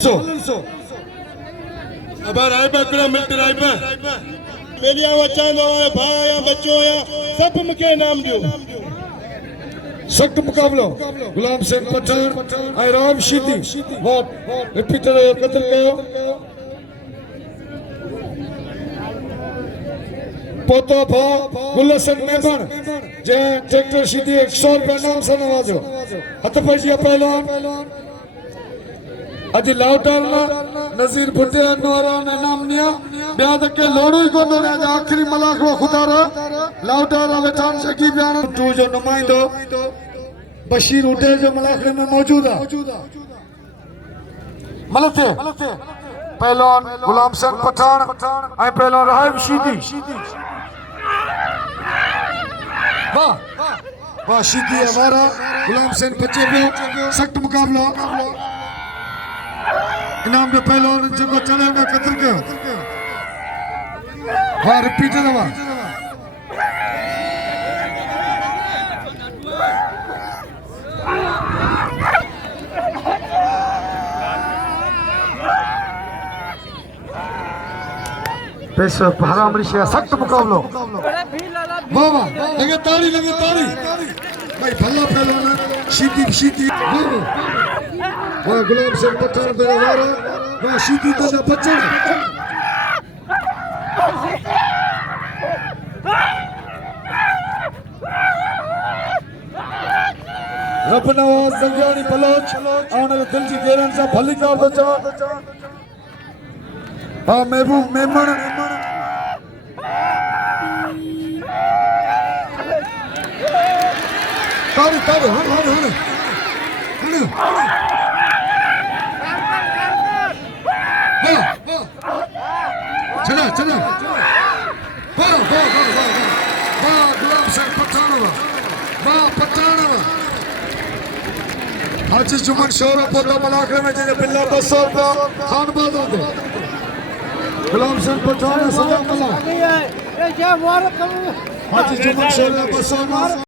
अब रायबा मिनट रायबा मेरी वचानो भाई बच्चों सब मुखे नाम दियो। सख्त मुकाबलो गुलाम सिंह पठान ऐं राम शीदी वोट रिपीटर कतल कयो पोतो भा गुलसन मेमण जे ट्रैक्टर शीदी 100 रुपया नाम से नवाजो हथ पैजी पहलवान अज लाउटाल नजीर भुट्टे नोरा ने नाम निया ब्याद के लोड़ो ही को ने आखिरी मलाख रो खुदारा लाउटाल वेठान शकी बयान टू जो नुमाइंदो बशीर उठे जो मलाखड़े में मौजूद है मलते पहलवान गुलाम सिंह पठान ऐं पहलवान राहिब शीदी वाह वाह शीदी हमारा गुलाम सिंह बचे पियो सख्त मुकाबला इनाम जो पहलवान जो चले में कतल कयो वाह रिपीटर वाह पैसा हराम रिश्ता सख्त मुकाबलो वाह वाह लगे ताली भाई भला पहलवान शीदी शीदी वाह गुलाम सिंह पठान मेरा वारा वाह शीदी तो बचन रब नवाज जंगियानी बलोच आने दिल जी गेरन सा भली कार तो चा हाँ महबूब मेमण तारी तारी हण चला चला वाह गुलाम सिंह पठान वाह पठान हाजी जुमन शोर पोता मलाखड़े में जे बिल्ला 200 रुपया खान बादल दे गुलाम सिंह पठान सदा मला हाजी जुमन शोर 200